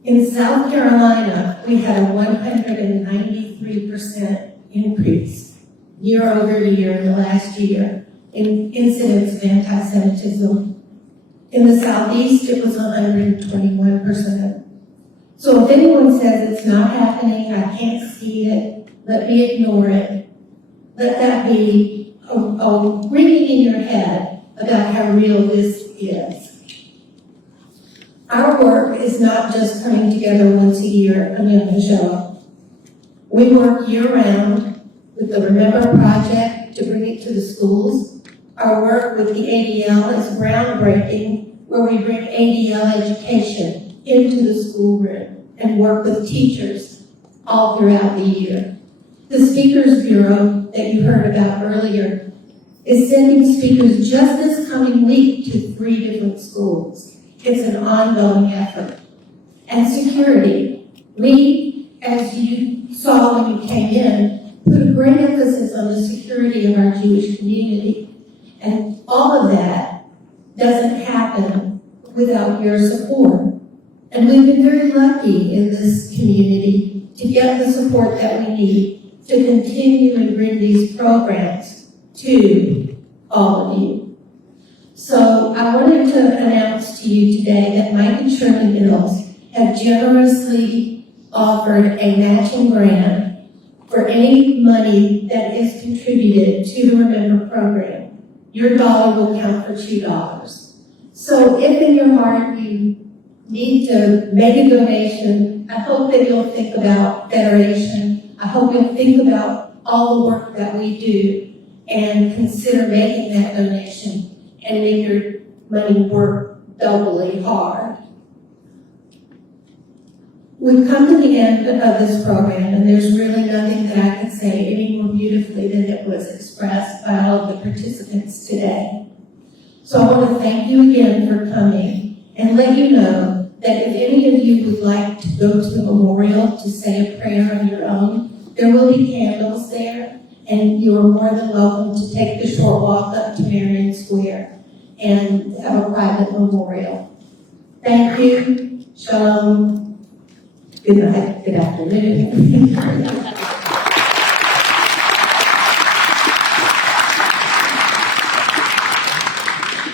In South Carolina, we had a 193% increase year over year in the last year in incidents of anti-Semitism. In the Southeast, it was 121%. So if anyone says it's not happening, I can't see it, let me ignore it. Let that be a ringing in your head about how real this is. Our work is not just coming together once a year on Yom Hashoah. We work year-round with the Remember Project to bring it to the schools. Our work with the ADL is groundbreaking, where we bring ADL education into the schoolroom and work with teachers all throughout the year. The Speakers Bureau that you heard about earlier is sending speakers just this coming week to 3 different schools. It's an ongoing effort. And security. We, as you saw when you came in, put a great emphasis on the security of our Jewish community. And all of that doesn't happen without your support. And we've been very lucky in this community to get the support that we need to continue and bring these programs to all of you. So I wanted to announce to you today that Mike and Shirley Mills have generously offered a matching grant for any money that is contributed to the Remember program. Your dollar will count for $2. So if in your heart you need to make a donation, I hope that you'll think about Federation. I hope you'll think about all the work that we do and consider making that donation and make your money work doubly hard. We've come to the end of this program, and there's really nothing that I can say any more beautifully than it was expressed by all of the participants today. So I want to thank you again for coming and let you know that if any of you would like to go to the memorial to say a prayer on your own, there will be candles there, and you are more than welcome to take the short walk up to Marion Square and have a private memorial. Thank you. Shalom. Good night. Good afternoon.